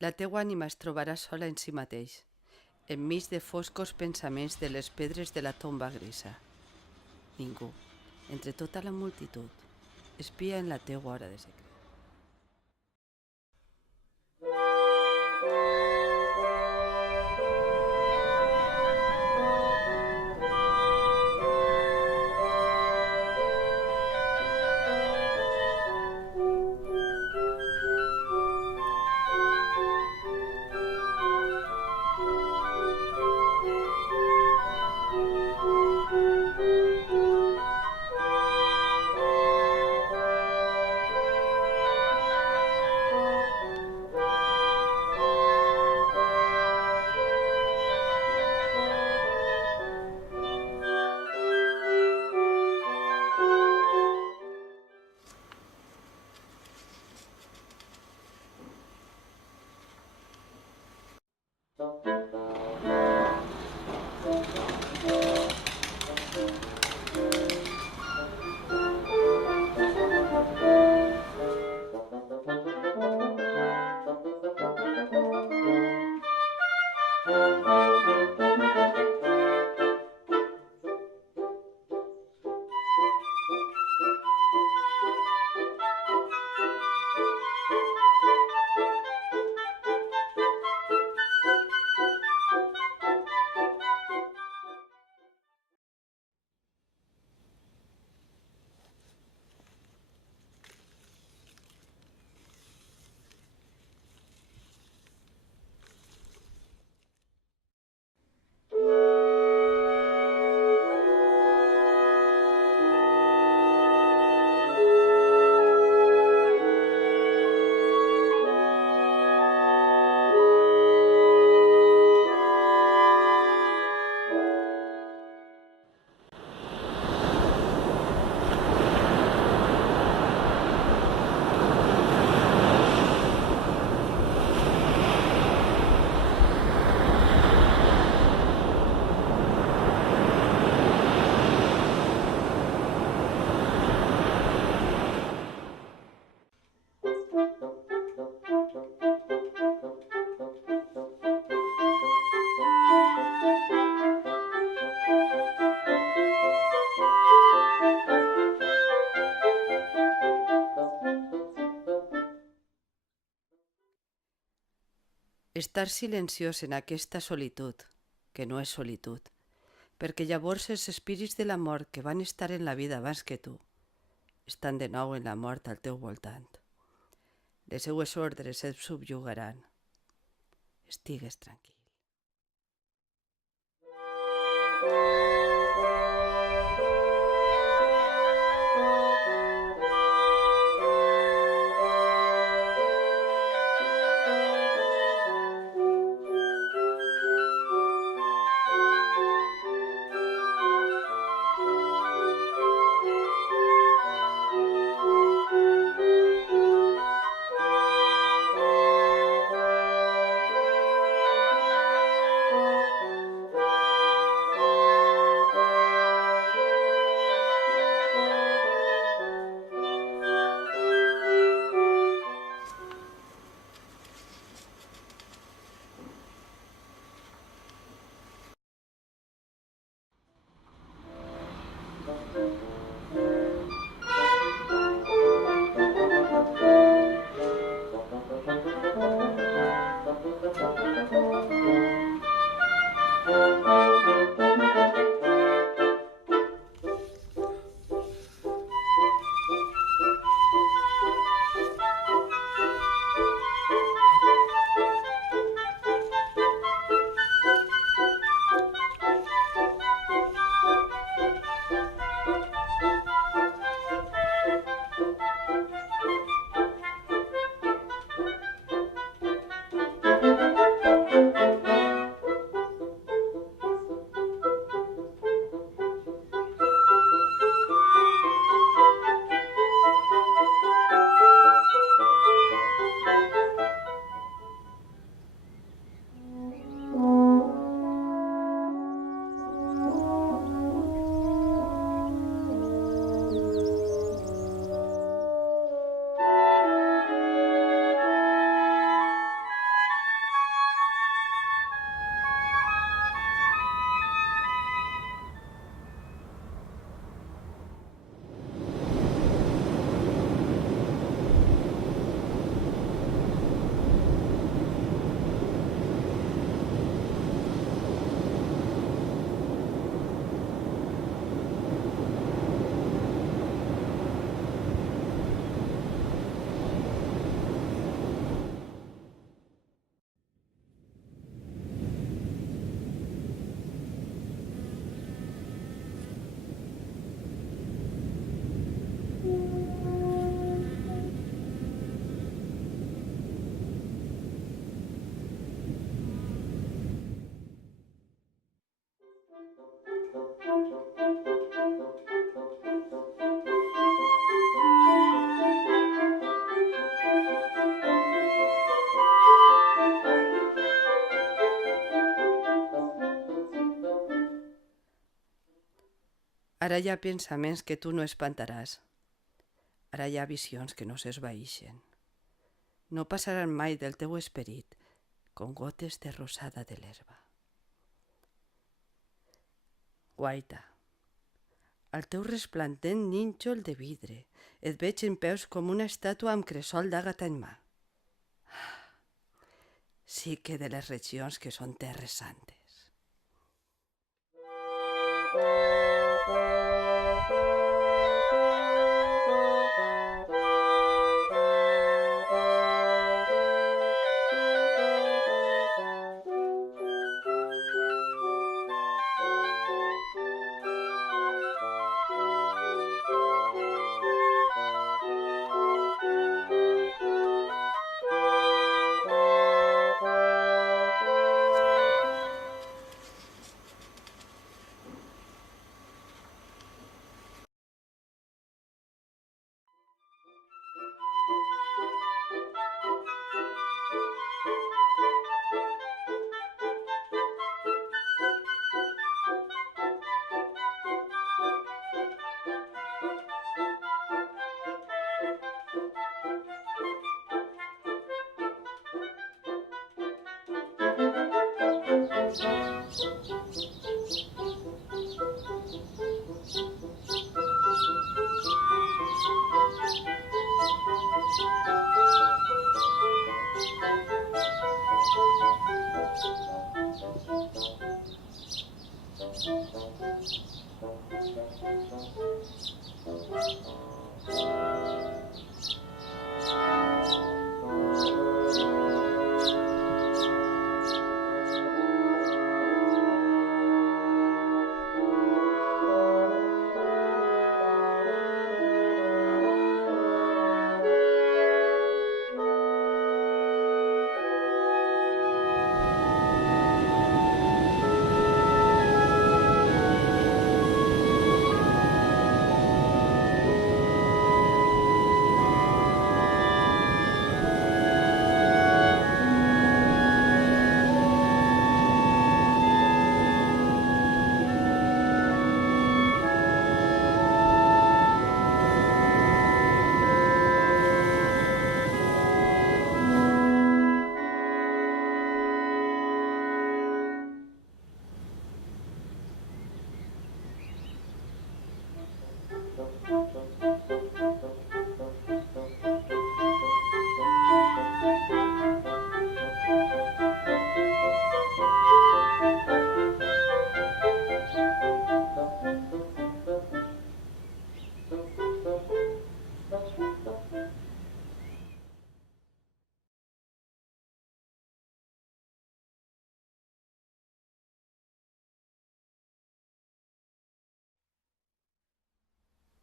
La teua ànima es trobarà sola en si mateix, enmig de foscos pensaments de les pedres de la tomba grisa. Ningú, entre tota la multitud, espia en la teua hora de secret. Estar silenciós en aquesta solitud, que no és solitud, perquè llavors els espírits de la mort que van estar en la vida abans que tu estan de nou en la mort al teu voltant. Les seues ordres et subjugaran. Estigues tranquil. Ara hi ha pensaments que tu no espantaràs. Ara hi ha visions que no s'esvaïxen. No passaran mai del teu esperit com gotes de rosada de l'herba. Guaita, al teu resplendent nínxol de vidre et veig en peus com una estàtua amb cresol d'àgata en mà. Sí que de les regions que són terres santes.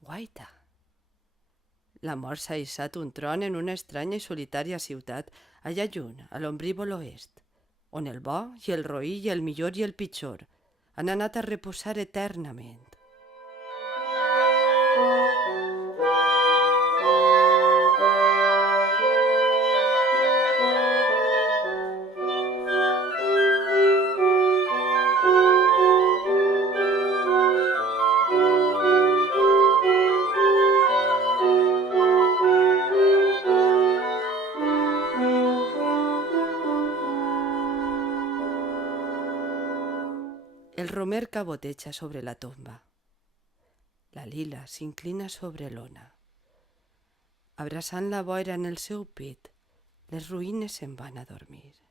Guaita. La mort s'ha hissat un tron en una estranya i solitària ciutat, allà lluny, a l'ombrívol oest, on el bo i el roí i el millor i el pitjor han anat a reposar eternament. El romer caboteja sobre la tomba. La lila s'inclina sobre l'ona. Abraçant la boira en el seu pit, les ruïnes se'n van a dormir.